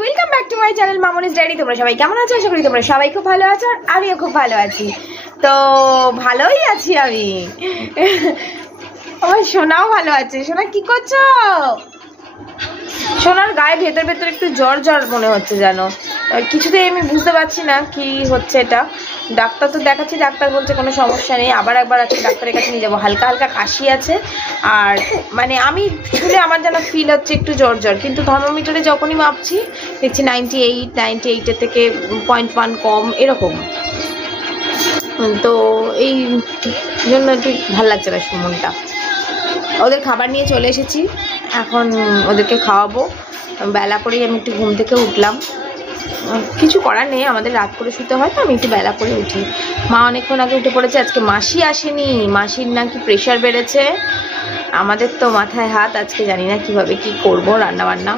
Welcome back to my channel Mamoni's diary. তোমরা সবাই কেমন আছো? আশা করি তোমরা সবাই খুব ভালো আছো, আর আমিও খুব ভালো আছি। তো ভালোই আছি আমি, আমার সোনাও ভালো আছে। সোনা কি করছো? সোনার গায়ে ভেতর ভেতর একটু জ্বর জ্বর মনে হচ্ছে, জানো কিছুতেই আমি বুঝতে পারছি না কি হচ্ছে এটা। ডাক্তার তো দেখাচ্ছি, ডাক্তার বলছে কোনো সমস্যা নেই, আবার একবার আজকে ডাক্তারের কাছে নিয়ে যাবো। হালকা হালকা কাশি আছে, আর মানে আমি শুনে আমার যেন ফিল হচ্ছে একটু জ্বর জ্বর, কিন্তু থার্মোমিটারে যখনই মাপছি দেখছি 98 থেকে 0.1 কম এরকম। তো এই জন্য একটু ভালো লাগছে না মনটা। ওদের খাবার নিয়ে চলে এসেছি, এখন ওদেরকে খাওয়াবো। বেলা করেই আমি একটু ঘুম থেকে উঠলাম, কিছু করার নেই, আমাদের রাত করে শুতে হয় তো আমি একটু বেলা করে উঠি। মা অনেকক্ষণ আগে উঠে পড়েছে, আজকে মাসি আসেনি, মাসির নাকি প্রেশার বেড়েছে। আমাদের তো মাথায় হাত, আজকে জানি না কিভাবে কি করব রান্না বান্না।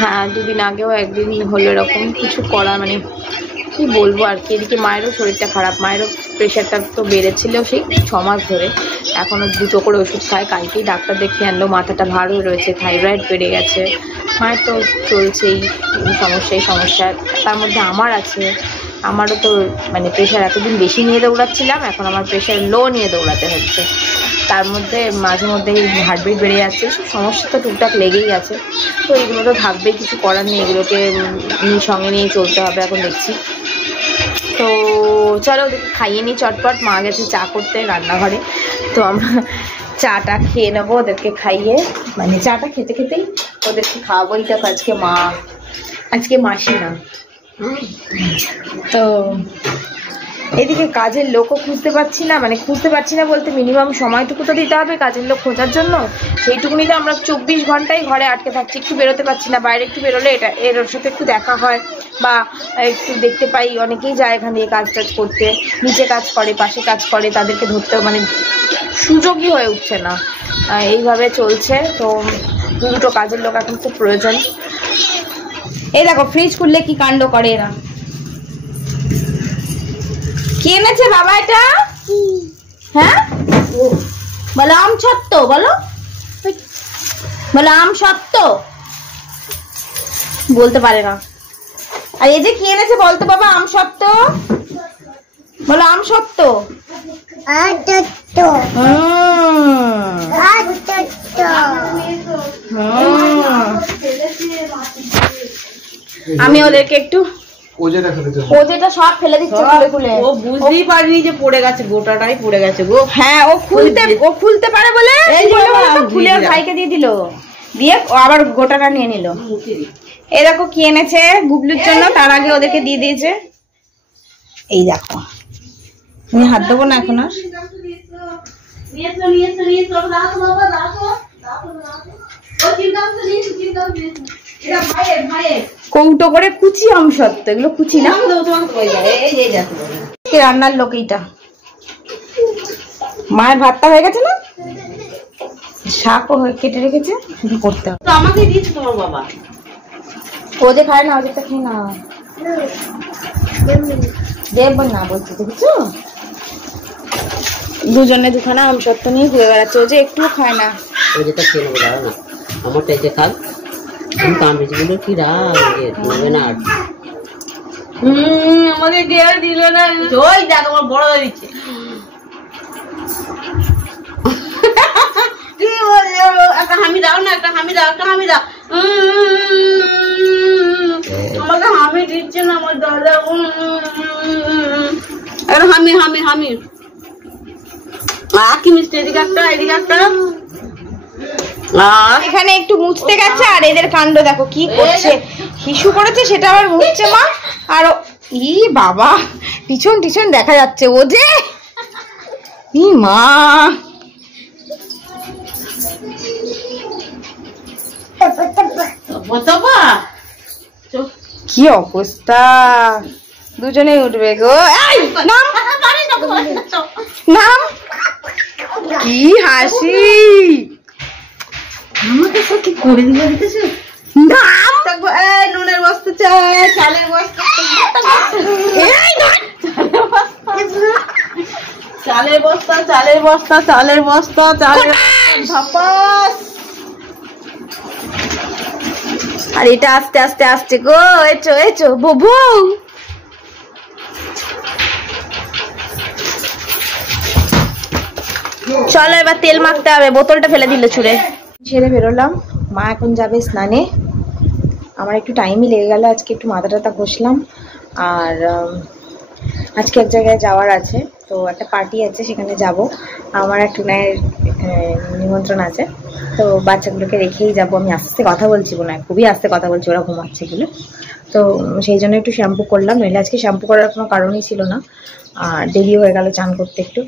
হ্যাঁ, দুদিন আগেও একদিন হলো এরকম কিছু করা, মানে কি বলবো আর কি। এদিকে মায়েরও শরীরটা খারাপ, মায়েরও প্রেশারটা তো বেড়েছিল সেই 6 মাস ধরে, এখনও 2টো করে ওষুধ খায়। কালকেই ডাক্তার দেখিয়ে আনলো, মাথাটা ভার হয়ে রয়েছে, থাইরয়েড বেড়ে গেছে। মায়ের তো চলছেই সমস্যা, তার মধ্যে আমার আছে। আমারও তো মানে প্রেশার এতদিন বেশি নিয়ে দৌড়াচ্ছিলাম, এখন আমার প্রেশার লো নিয়ে দৌড়াতে হচ্ছে। তার মধ্যে মাঝে মধ্যে হার্টবিট বেড়ে যাচ্ছে, সব সমস্যা তো টুকটাক লেগেই আছে। তো এগুলো তো থাকবেই, কিছু করার নেই, এগুলোকে সঙ্গে নিয়ে চলতে হবে এখন দেখছি। তো চলো ওদেরকে খাইয়ে নিই চটপট। মা গেছে চা করতে রান্নাঘরে, তো আমরা চাটা খেয়ে নেবো ওদেরকে খাইয়ে, মানে চাটা খেতে খেতেই ওদেরকে খাওয়াবো। এটা আজকে মাসি না। তো এদিকে কাজের লোকও খুঁজতে পারছি না বলতে মিনিমাম সময়টুকু তো দিতে হবে কাজের লোক খোঁজার জন্য। সেইটুকুনি তো আমরা 24 ঘন্টাই ঘরে আটকে থাকছি, একটু বেরোতে পারছি না। বাইরে একটু বেরোলে এর সাথে একটু দেখা হয় বা একটু দেখতে পাই। অনেকেই যায় এখান দিয়ে কাজ টাজ করতে, নিচে কাজ করে, পাশে কাজ করে, তাদেরকে ধরতেও মানে সুযোগই হয়ে উঠছে না। এইভাবে চলছে। তো 2টো কাজের লোক এখন খুব প্রয়োজন। এই দেখো ফ্রিজ খুললে কি কাণ্ড করে এরা। কি এনেছে বাবা এটা? হ্যাঁ বলো আম সত্য, বলো আম সত্য, বলতে পারে না। আর এই যে কি এনেছে বলতো বাবা? আম সত্য, বলো আম সত্য। আমি ওদেরকে একটু ওজেটা সব ফেলে দিচ্ছে খুলে। ও বুঝতেই পারিনি যে পড়ে গেছে, গোটাটাই পড়ে গেছে গো। হ্যাঁ, ও খুলতে পারে বলে খুলে ভাইকে দিয়ে দিল, দিয়ে আবার গোটাটা নিয়ে নিল। এই দেখো কি এনেছে গুবলুর জন্য, তার আগে ওদেরকে দিয়ে দিয়েছে। এই দেখো, আমি হাত দেবো না এখন আর। কৌটো করে কুচি আম সত্য, এগুলো কুচি না, রান্নার লোক। এইটা মায়ের ভাতটা হয়ে গেছে না, শাকও কেটে রেখেছে, শুধু করতে হবে। আমাকে দিয়েছে তোমার বাবা, ও যে খায় না, ওদেরটা খেয়ে না দেব না বলছে, দেখছো? দুজনে দুখানা আম সত্য নিয়ে ঘুরে বেড়াচ্ছে, ও যে একটু খায় না। ওইটা খেয়ে নেবো, দাঁড়া না, আমারটা যে খাক। কি রাগ না, আমাকে দেয়ার দিল না। ওই দেখ আমার বড় হয়ে দিচ্ছে। একটা হামি দাও না, একটা হামি দাও, একটা হামি দাও। আমাকে হামি দিচ্ছে না আমার দাদা। একটা হামি হামি হামি কি মিষ্টি। এদিকে একটা, এদিকে একটা। এখানে একটু মুছতে গেছে, আর এদের কাণ্ড দেখো কি করছে, হিসু করেছে সেটা আবার মুছছে মা। আর ই বাবা, পিছন টিছন দেখা যাচ্ছে, ও যে মা কি অবস্থা, দুজনে উঠবে গো। নাম কি হাসি, আমাকে কি করে দিল দেখেছো? নুনের বস্তা চাই, চালের বস্তা, চালের বস্তা, চালের বস্তা, চালের বস্তা, চালের ভাপাস। আর এটা আস্তে আস্তে আস্তে গো, এচো এচো ববু। চলো এবার তেল মাখতে হবে, বোতলটা ফেলে দিল ছুঁড়ে। ছেড়ে বেরোলাম, মা এখন যাবে স্নানে। আমার একটু টাইমই লেগে গেল, আজকে একটু মাথা টাথা ঘষলাম। আর আজকে এক জায়গায় যাওয়ার আছে, তো একটা পার্টি আছে, সেখানে যাব। আমার এক টুনায়ের নিমন্ত্রণ আছে, তো বাচ্চাগুলোকে রেখেই যাব। আমি আস্তে আস্তে কথা বলছি, না খুবই আস্তে কথা বলছি, ওরা ঘুমাচ্ছে এগুলো। তো সেই জন্য একটু শ্যাম্পু করলাম, নইলে আজকে শ্যাম্পু করার কোনো কারণই ছিল না। আর দেরি হয়ে গেল চান করতে একটু।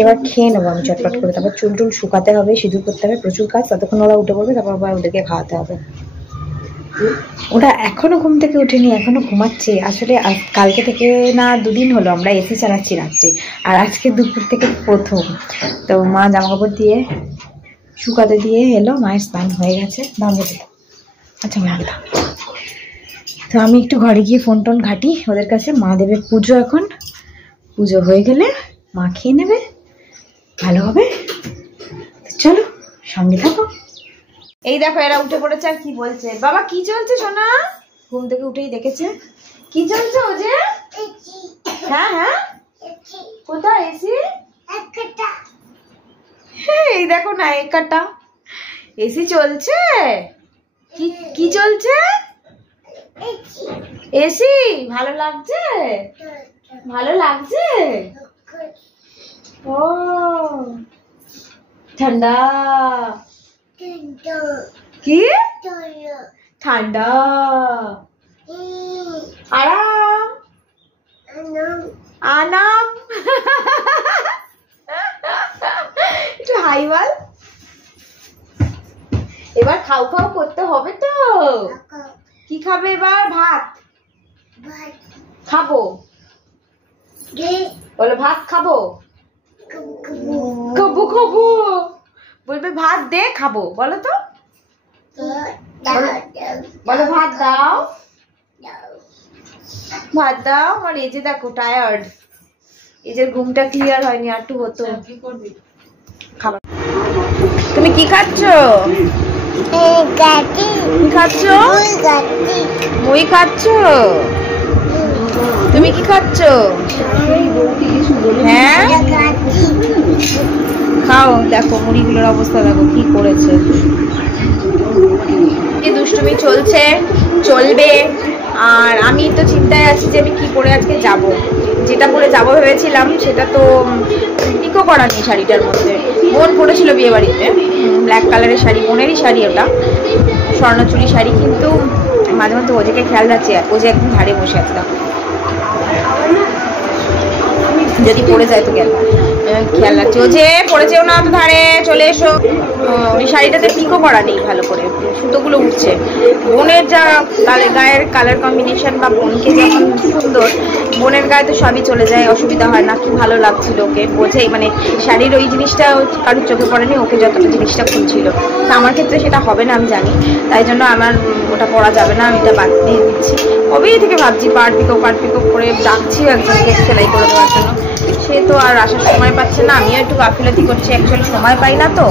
এবার খেয়ে নেবো আমি চটপট করে, তারপর চুল টুল শুকাতে হবে, সিঁদুর করতে হবে, প্রচুর কাজ। ততক্ষণ ওরা উঠে পড়বে, তারপর আবার ওদেরকে খাওয়াতে হবে। ওরা এখনো ঘুম থেকে উঠেনি, এখনো ঘুমাচ্ছে। আসলে কালকে থেকে না 2 দিন হলো আমরা এসি চালাচ্ছি রাত্রে, আর আজকে দুপুর থেকে প্রথম। তো মা জামা কাপড় দিয়ে শুকাতে দিয়ে এলো, মায়ের স্নান হয়ে গেছে। আচ্ছা মা দাও। তো আমি একটু ঘরে গিয়ে ফোন টোন ঘাটি ওদের কাছে। মা দেবে পুজো, এখন পুজো হয়ে গেলে মা খেয়ে নেবে, ভালো হবে। চলো সঙ্গে থাকো। এই দেখো এরা উঠে পড়েছে, আর কি বলছে। বাবা কি চলছে সোনা? ঘুম থেকে উঠেই দেখেছে। কি চলছে ও যে? হ্যাঁ হ্যাঁ, কোথায় এসি? এই দেখো না, একটা এসি চলছে। কি চলছে? এসি। ভালো লাগছে? ভালো লাগছে? ও ঠান্ডা। কি ঠান্ডা? আরাম আনাম। একটু হাই বল। এবার খাও খাও করতে হবে তো। কি খাবে এবার? ভাত খাবো, বলো ভাত খাবো। খাবো খাবো বলবে, ভাত দে খাবো। বলো তো, বলো ভাত দাও, ভাত দাও। আমার এই যে দেখো টায়ার্ড, এই যে ঘুমটা ক্লিয়ার হয়নি, আর একটু হতো। খাবার। তুমি কি খাচ্ছ? কি খাচ্ছ? মুই খাচ্ছ? তুমি কি খাচ্ছ? হ্যাঁ খাও। দেখো মুড়িগুলোর অবস্থা দেখো কি করেছে। কি দুষ্টুমি চলছে, চলবে। আর আমি তো চিন্তায় আছি যে আমি কি পরে আজকে যাব। যেটা পরে যাবো ভেবেছিলাম সেটা তো পিকো করা নেই শাড়িটার মধ্যে। বোন পরেছিল বিয়ে বাড়িতে, ব্ল্যাক কালারের শাড়ি, বোনেরই শাড়ি ওটা, স্বর্ণচুরি শাড়ি। কিন্তু মাঝে মধ্যে ওজেকে খেয়াল রাখছে, ও যে একদম ধারে বসে আছে, যদি পড়ে যায় তো গেল, খেয়াল রাখছি। ও যে পড়ে যেও না তো ধারে, চলে এসো। ওই শাড়িটাতে পিকো করা নেই ভালো করে, সুতোগুলো উঠছে। বোনের যা গায়ের কালার কম্বিনেশন বা বোনকে যেমন সুন্দর, বোনের গায়ে তো সবই চলে যায়, অসুবিধা হয় না। কি ভালো লাগছিল ওকে, বোঝেই মানে শাড়ির ওই জিনিসটা কারোর চোখে পড়েনি, ওকে যতটা জিনিসটা খুলছিল। তা আমার ক্ষেত্রে সেটা হবে না আমি জানি, তাই জন্য আমার ওটা পরা যাবে না, আমি এটা বাদ দিয়ে দিচ্ছি। কবেই থেকে ভাবছি পার্ট পিকো করে ডাকছিও একজনকে সেলাই করে দেওয়ার জন্য। সে তো আর আসার সময় পাচ্ছে না, আমিও একটু গাফিলতি করছি, অ্যাকচুয়ালি সময় পাই না তো।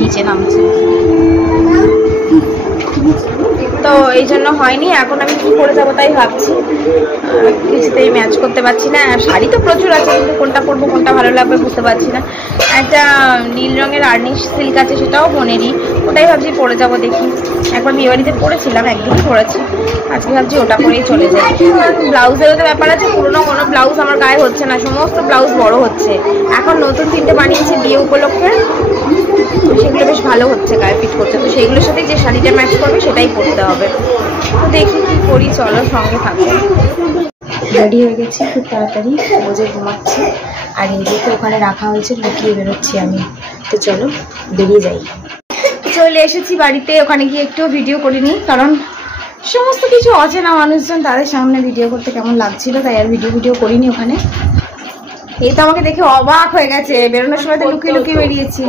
নিচে নামছে তো এই জন্য হয়নি। এখন আমি কি করে যাবো তাই ভাবছি, কিছুতেই ম্যাচ করতে পারছি না। শাড়ি তো প্রচুর আছে, কিন্তু কোনটা পরবো, কোনটা ভালো লাগবে বুঝতে পারছি না। একটা নীল রঙের আর্নিশ সিল্ক আছে, সেটাও বোনেরই, ওটাই ভাবছি পরে যাবো। দেখি, একবার বিয়ে বাড়িতে পরেছিলাম, একদিনই পরেছি, আজকে ভাবছি ওটা পরেই চলে যাই। ব্লাউজেরও তো ব্যাপার আছে, পুরোনো কোনো ব্লাউজ আমার গায়ে হচ্ছে না, সমস্ত ব্লাউজ বড় হচ্ছে। এখন নতুন 3টে বানিয়েছি বিয়ে উপলক্ষে, সেগুলো বেশ ভালো হচ্ছে, গায়ে ফিট করছে। তো সেইগুলোর সাথে যে শাড়িটা ম্যাচ করবে সেটাই পরতে হবে। তো দেখি কি করি, চলো সঙ্গে থাকো। রেডি হয়ে গেছি খুব তাড়াতাড়ি, বোঝে ঘুমাচ্ছে। আর নিজেকে ওখানে রাখা হয়েছে, লুকিয়ে বেরোচ্ছি আমি। তো চলো বেরিয়ে যাই। চলে এসেছি বাড়িতে, ওখানে গিয়ে একটু ভিডিও করিনি, কারণ সমস্ত কিছু অচেনা মানুষজন, তাদের সামনে ভিডিও করতে কেমন লাগছিল, তাই আর ভিডিও করিনি ওখানে। এই তো আমাকে দেখে অবাক হয়ে গেছে, বেরোনোর সময় তো লুকিয়ে লুকিয়ে বেরিয়েছি,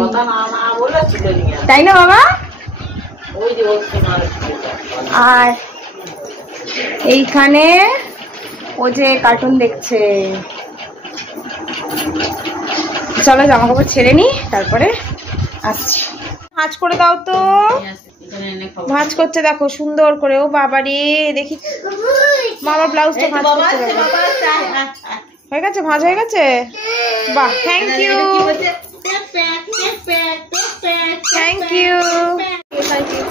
তাই না বাবা? আর এইখানে ও যে কার্টুন দেখছে। চলো জামা কাপড় ছেড়ে নি, তারপরে আচ্ছা ভাঁজ করে দাও তো। ভাঁজ করছে দেখো সুন্দর করে। ও বাবা রে, দেখি মামার ব্লাউজটা ভাঁজ করছে দেখো। হয়ে গেছে, ভাঁজ হয়ে গেছে। বাহ, থ্যাংক ইউ থ্যাংক ইউ।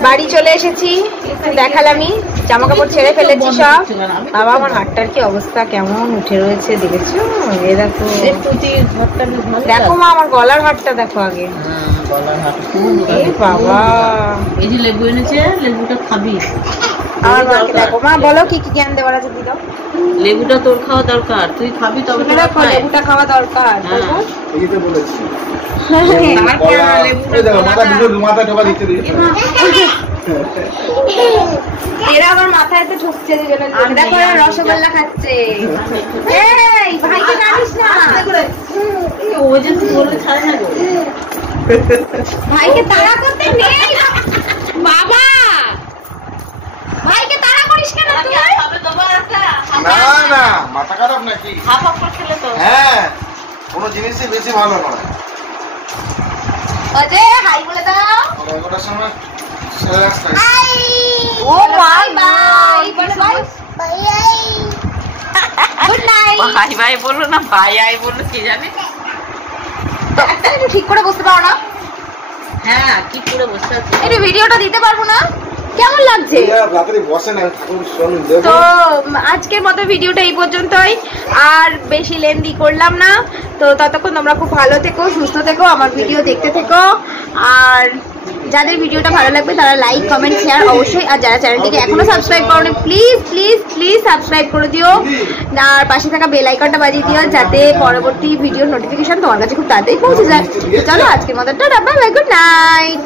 বাড়ি চলে এসেছি, একটু দেখালামই, জামা কাপড় ছেড়ে ফেলেছি সব। বাবা আমার হাতটার কি অবস্থা, কেমন উঠে রয়েছে দেখেছো? এ দেখো, দেখো মা আমার গলার হাতটা দেখো আগে। বাবা এই যে লেবু এনেছে, লেবুটা খাবি। আমার মাকে দেখো। মা বলো কি কি জ্ঞান দেওয়ার আছে দিদাও। লেবুটা তোর খাওয়া দরকার, তুই খাবি তবে দেখো লেবুটা খাওয়া দরকার। এরা আমার মাথায় তো ঠুকছে। দেখো রসগোল্লা খাচ্ছে। এই ভাইকে কাটিস না, ও যে বলে ছাড়ে না গো। ভাইকে তাড়া করতে নেই বাবা। ভাইকে তাড়া করিস কেন তুই? না না, মাথা খারাপ নাকি? হাফ হাফ করে খেলে তো। হ্যাঁ, কোনো জিনিসই বেশি ভালো নয়। অজয় হাই বলে দাও। ওটার সময় ছেড়ে রাস্তায়। ও বাই বাই বলে বাই। Good night. ভাই ভাই বললো না, ভাই আই বললো, কি জানে। একটু ঠিক করে বসতে পারো না? হ্যাঁ, কি করে বসে আছে। একটু ভিডিওটা দিতে পারবো না? কেমন লাগছে? তো আজকের মতো ভিডিওটা এই পর্যন্তই, আর বেশি লেন্দি করলাম না। তো ততক্ষণ তোমরা খুব ভালো থেকো, সুস্থ থেকো, আমার ভিডিও দেখতে থেকো। আর যাদের ভিডিওটা ভালো লাগবে তারা লাইক কমেন্ট শেয়ার অবশ্যই। আর যারা চ্যানেলটিকে এখনো সাবস্ক্রাইব করোনি প্লিজ প্লিজ প্লিজ সাবস্ক্রাইব করে দিও। আর পাশে থাকা বেল আইকনটা বাজিয়ে দিও যাতে পরবর্তী ভিডিওর নোটিফিকেশন তোমার কাছে খুব তাড়াতাড়ি পৌঁছে যায়। তো চলো আজকের মতো tata, bye bye, good night.